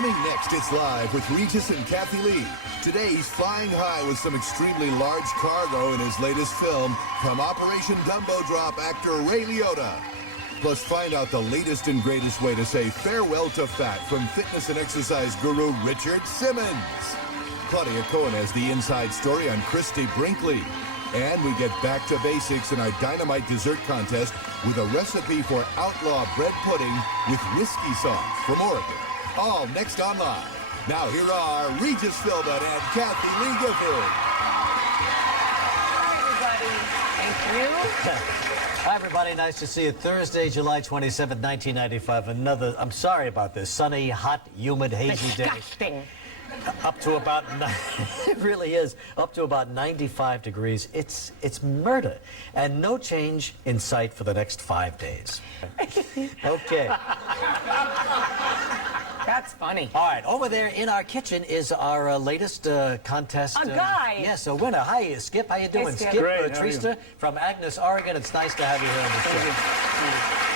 Coming next, it's live with Regis and Kathie Lee. Today, he's flying high with some extremely large cargo in his latest film from Operation Dumbo Drop actor Ray Liotta. Plus, find out the latest and greatest way to say farewell to fat from fitness and exercise guru Richard Simmons. Claudia Cohen has the inside story on Christy Brinkley. And we get back to basics in our Dynamite Dessert Contest with a recipe for outlaw bread pudding with whiskey sauce from Oregon. All next on Live. Now here are Regis Philbin and Kathie Lee Gifford. Hi, everybody. Thank you. Hi, everybody. Nice to see you. Thursday, July 27, 1995. Another, I'm sorry about this, sunny, hot, humid, hazy day. Disgusting. Up to about, it really is, up to about 95 degrees. It's murder. And no change in sight for the next 5 days. Okay. That's funny. All right, over there in our kitchen is our latest contest. A guy. Yes, a winner. Hi, Skip. How you doing? Skip. Skip Great, how are Trista from Agnes, Oregon. It's nice to have you here on the show.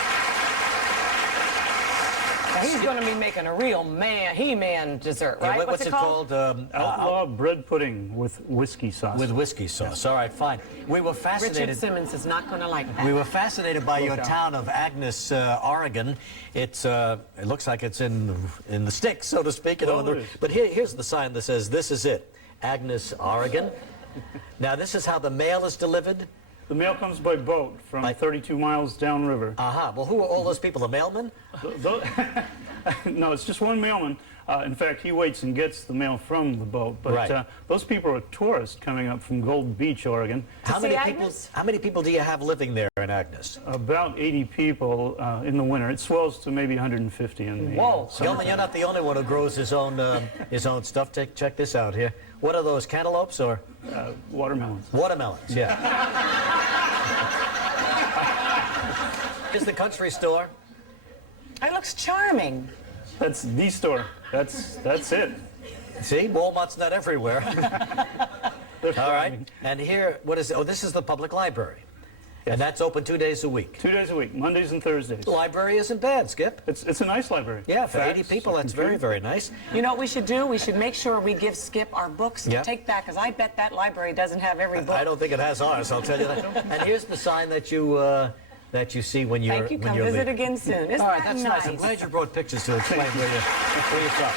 Now, he's going to be making a real He-Man dessert, right? Yeah, what's it called? Outlaw bread pudding with whiskey sauce. With whiskey sauce. All right, fine. We were fascinated. Richard Simmons is not going to like that. We were fascinated by your town of Agnes, Oregon. It's it looks like it's in the sticks, so to speak. You know, but here's the sign that says, "This is it, Agnes, Oregon." Now, this is how the mail is delivered. The mail comes by boat from 32 miles downriver. Well, who are all those people? The mailmen? No, it's just one mailman. In fact, he waits and gets the mail from the boat. But those people are tourists coming up from Gold Beach, Oregon. How many people do you have living there in Agnes? About 80 people in the winter. It swells to maybe 150 in the Whoa. Gelman, you're not the only one who grows his own stuff. Check this out here. What are those, cantaloupes or? Watermelons. Watermelons, yeah. Here's the country store. It looks charming. That's the store. That's it. See, Walmart's not everywhere. All right, and here, what is it? Oh, this is the public library. And that's open 2 days a week. 2 days a week, Mondays and Thursdays. The library isn't bad, Skip. It's a nice library. Yeah, for 80 people, that's very, very nice. You know what we should do? We should make sure we give Skip our books to take back, because I bet that library doesn't have every book. I don't think it has ours, I'll tell you that. And here's the sign that you see when you're Thank you. Come visit again soon. Isn't All right, that that's nice. I'm glad you brought pictures to explain where you from.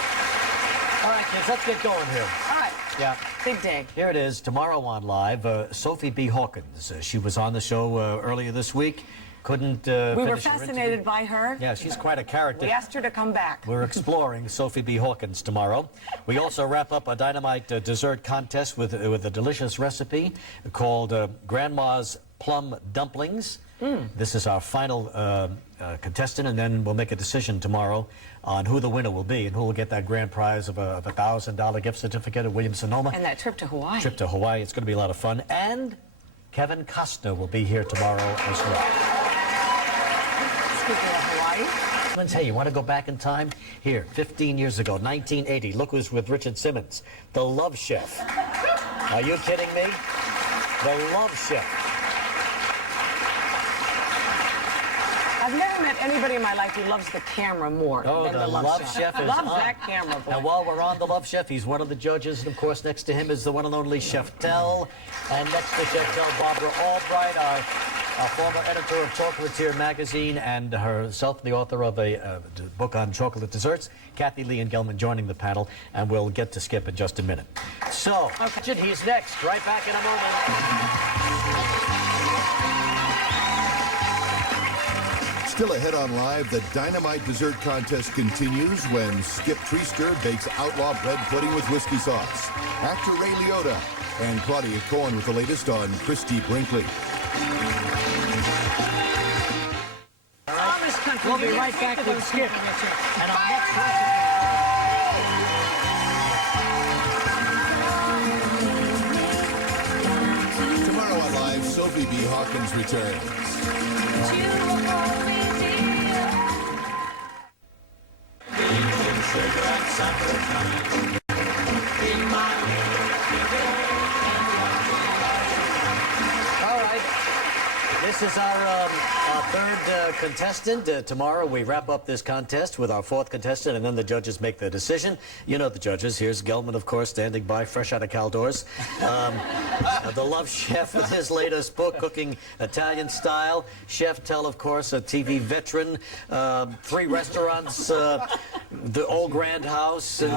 All right, kids, let's get going here. All right. Yeah. Big day. Here it is, tomorrow on Live, Sophie B. Hawkins. She was on the show earlier this week. Couldn't We were fascinated by her. Yeah, she's quite a character. We asked her to come back. We're exploring Sophie B. Hawkins tomorrow. We also wrap up a Dynamite dessert contest with a delicious recipe called Grandma's Plum Dumplings. This is our final contestant, and then we'll make a decision tomorrow on who the winner will be and who will get that grand prize of a $1,000 gift certificate at Williams-Sonoma. And that trip to Hawaii. Trip to Hawaii. It's going to be a lot of fun. And Kevin Costner will be here tomorrow as well. Speaking of Hawaii. Hey, you want to go back in time? Here, 15 years ago, 1980. Look who's with Richard Simmons. The Love Chef. Are you kidding me? The Love Chef. I've never met anybody in my life who loves the camera more than the Love Chef. Loves that camera, boy. And while we're on the Love Chef, he's one of the judges. And, of course, next to him is the one and only Chef Tell. And next to Chef Tell, Barbara Albright, our former editor of Chocolatier magazine, and herself the author of a book on chocolate desserts. Kathie Lee and Gelman joining the panel, and we'll get to Skip in just a minute. So, he's next. Right back in a moment. Still ahead on Live, the Dynamite Dessert Contest continues when Skip Trista bakes outlaw bread pudding with whiskey sauce. Actor Ray Liotta and Claudia Cohen with the latest on Christy Brinkley. We'll be right back with Skip and our next recipe. Tomorrow on Live, Sophie B. Hawkins returns. this is our third contestant. Tomorrow we wrap up this contest with our fourth contestant, and then the judges make the decision. You know the judges. Here's Gelman, of course, standing by, fresh out of Caldors. The Love Chef with his latest book, Cooking Italian Style. Chef Tell, of course, a TV veteran. 3 restaurants, the Old Grand House. And,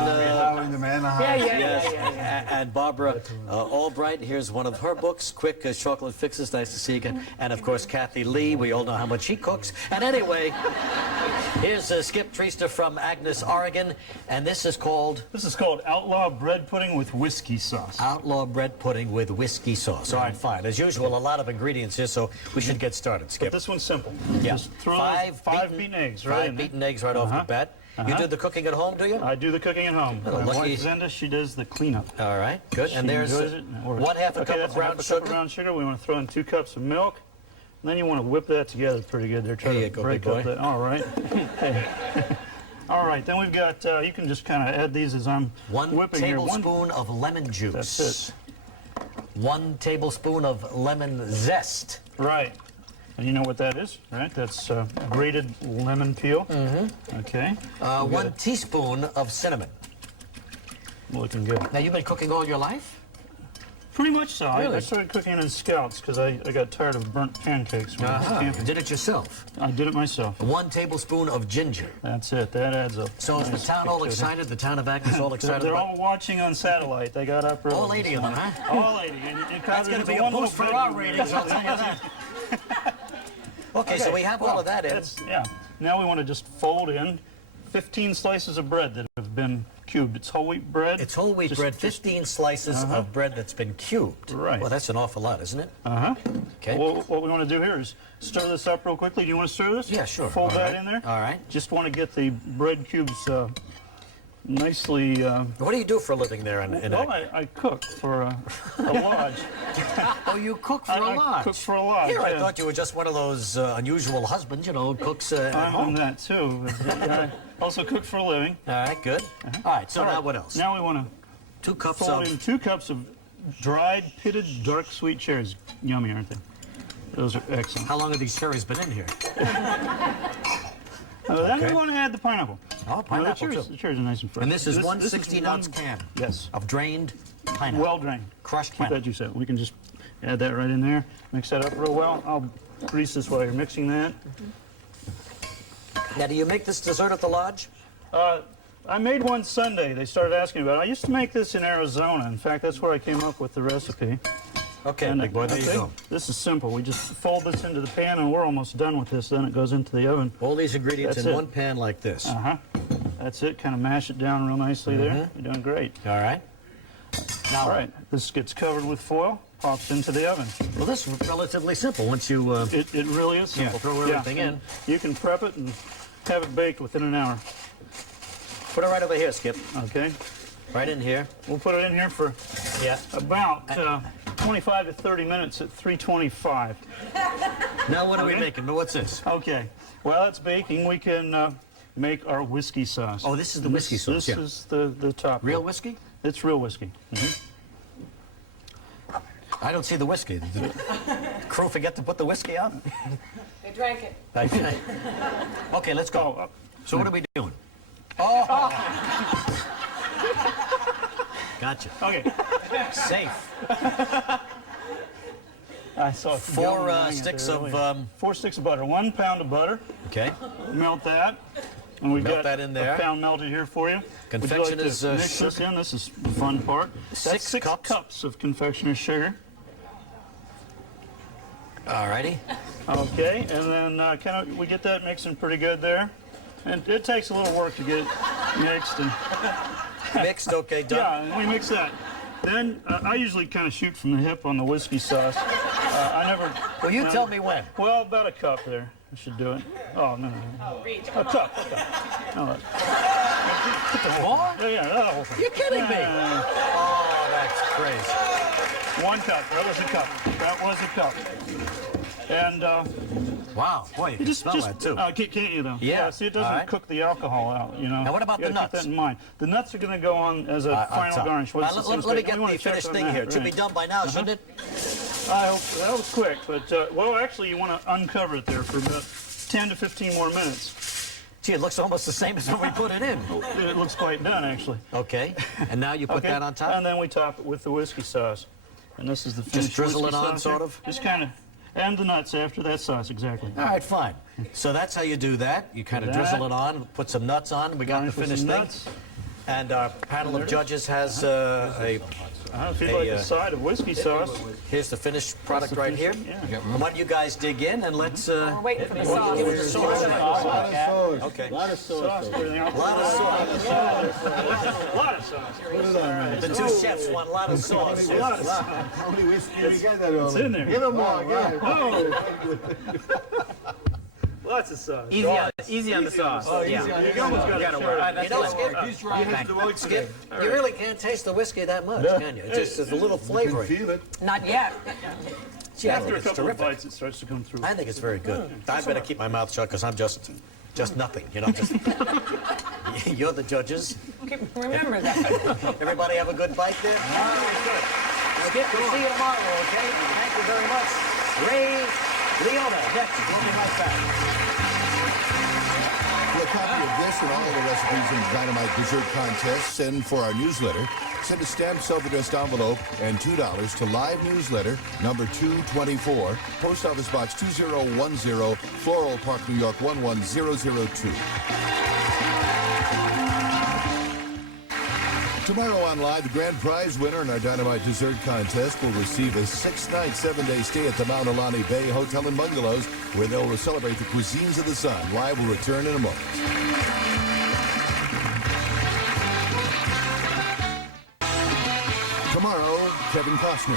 and Barbara Albright. Here's one of her books, Quick Chocolate Fixes. Nice to see you again. And, of course, Kathie Lee. We all know how much she cooks. And anyway, here's Skip Treaster from Agnes, Oregon. And this is called? This is called Outlaw Bread Pudding with Whiskey Sauce. Outlaw Bread Pudding with Whiskey Sauce. All right, fine. As usual, a lot of ingredients here, so we should get started, Skip. But this one's simple. Yeah. Just throw five beaten eggs, right? 5 beaten eggs right off the bat. You do the cooking at home, do you? I do the cooking at home. My wife Zenda, she does the cleanup. All right, good. And there's one half a cup of brown sugar. Half a cup of brown sugar. We want to throw in 2 cups of milk. And then you want to whip that together pretty good. They're trying to break up that. All right. All right. Then we've got. You can just kind of add these as I'm whipping here. 1 tablespoon of lemon juice. That's it. 1 tablespoon of lemon zest. Right. And you know what that is, right? That's grated lemon peel. Okay. 1 teaspoon of cinnamon. Looking good. Now, you've been cooking all your life? Pretty much so. Really? I started cooking in scouts because I got tired of burnt pancakes when I was camping. You did it yourself? I did it myself. 1 tablespoon of ginger. That's it. That adds up. So is the town all excited? The town of Agnes all excited? They're all watching on satellite. They got up early. All 80 of them, huh? All 80. And that's going to be a boost for our ratings, I'll tell you that. Okay, so we have all of that in. Yeah. Now we want to just fold in 15 slices of bread that have been cubed. It's whole wheat bread. It's whole wheat bread, 15 slices of bread that's been cubed. Right. Well, that's an awful lot, isn't it? Okay. Well, what we want to do here is stir this up real quickly. Do you want to stir this? Yeah, sure. Fold that in there. All right. Just want to get the bread cubes nicely... What do you do for a living there in Well, I cook for a lodge. Oh, you cook for a lodge? I cook for a lodge. Here, I thought you were just one of those unusual husbands, you know, cooks at home. I'm that, too. I also cook for a living. All right, good. All right, so now what else? Now we want to 2 cups fold in 2 cups of dried, pitted, dark, sweet cherries. Yummy, aren't they? Those are excellent. How long have these cherries been in here? Then we want to add the pineapple. Oh, pineapple, the cherries are nice and fresh. And this is one 16-ounce can of drained pineapple. Well drained. Crushed Keep pineapple. that juice out. We can just add that right in there. Mix that up real well. I'll grease this while you're mixing that. Now, do you make this dessert at the lodge? I made one Sunday. They started asking about it. I used to make this in Arizona. In fact, that's where I came up with the recipe. Okay, big boy, there you go. This is simple. We just fold this into the pan, and we're almost done with this. Then it goes into the oven. All these ingredients in one pan like this. That's it. Kind of mash it down real nicely there. You're doing great. All right. Now, all right. This gets covered with foil, pops into the oven. Well, this is relatively simple once you... It really is simple. Throw everything in. You can prep it and have it baked within an hour. Put it right over here, Skip. Okay. Right in here. We'll put it in here for about 25 to 30 minutes at 325. Now what are we making? What's this? Okay. While it's baking, we can make our whiskey sauce. Oh, this is the whiskey sauce. This is the top. Real whiskey? It's real whiskey. I don't see the whiskey. Did the crew forget to put the whiskey out? They drank it. Okay, let's go. So what are we doing? Gotcha. Okay. Safe. I saw 4 sticks of... 4 sticks of butter. 1 pound of butter. Okay. Melt that. And we've got that in there. a pound melted here for you. Confectioner's mix this in. This is the fun part. That's 6 cups of confectioner's sugar. All righty. Okay, and then we get that mixing pretty good there. And it takes a little work to get it mixed. And mixed, okay, done. Yeah, and we mix that. Then I usually kind of shoot from the hip on the whiskey sauce. I never... Well, you tell me when. Well, about a cup there. I should do it. Oh, no. A cup. No, more? Yeah, that whole thing. You're kidding me. Oh, that's crazy. 1 cup. That was a cup. That was a cup. And... wow, boy, you can smell that, too. Can't you, though? Yeah. See, it doesn't cook the alcohol out, you know. Now, what about the nuts? Keep that in mind. The nuts are going to go on as a final garnish. Let me get the finished thing here. It should be done by now, shouldn't it? I hope so. That was quick, but, well, actually, you want to uncover it there for about 10 to 15 more minutes. Gee, it looks almost the same as when we put it in. It looks quite done, actually. Okay, and now you put that on top? And then we top it with the whiskey sauce. And this is the finished Just drizzle it on, sauce sort here. of? Just kind of, and the nuts after that sauce, exactly. All right, fine. So that's how you do that. You kind of drizzle it on, put some nuts on, we got the finished thing. Nuts. And our panel of judges has if you'd like a side of whiskey sauce. Here's the finished product right here. Yeah. Why don't you guys dig in and let's... We're waiting for the sauce. Give us the sauce. Okay. A lot of sauce. A lot of sauce. A lot of sauce. The two chefs want a lot of sauce. A lot of sauce. How many whiskey you got that on? It's in there. Give him more. Lots of sauce. Easy on the sauce. Oh, yeah. easy on You almost got to work. You know, Skip, you really can't taste the whiskey that much, can you? It's just a little flavoring. Feel it. Not yet. Gee, I After think a it's couple of terrific. bites, it starts to come through. I think it's very good. I better keep my mouth shut because I'm just nothing, you know. Just, you're the judges. Remember that. Everybody have a good bite there? Skip, we'll see you tomorrow, okay? Thank you very much. Ray Leona, next. We'll be right back. For a copy of this and all of the recipes in Dynamite Dessert Contest, send for our newsletter. Send a stamped self-addressed envelope and $2 to Live Newsletter, number 224, Post Office Box 2010, Floral Park, New York 11002. Tomorrow on Live, the grand prize winner in our Dynamite Dessert Contest will receive a 6-night, 7-day stay at the Mount Alani Bay Hotel and Bungalows, where they'll celebrate the cuisines of the sun. Live will return in a moment. Tomorrow, Kevin Costner.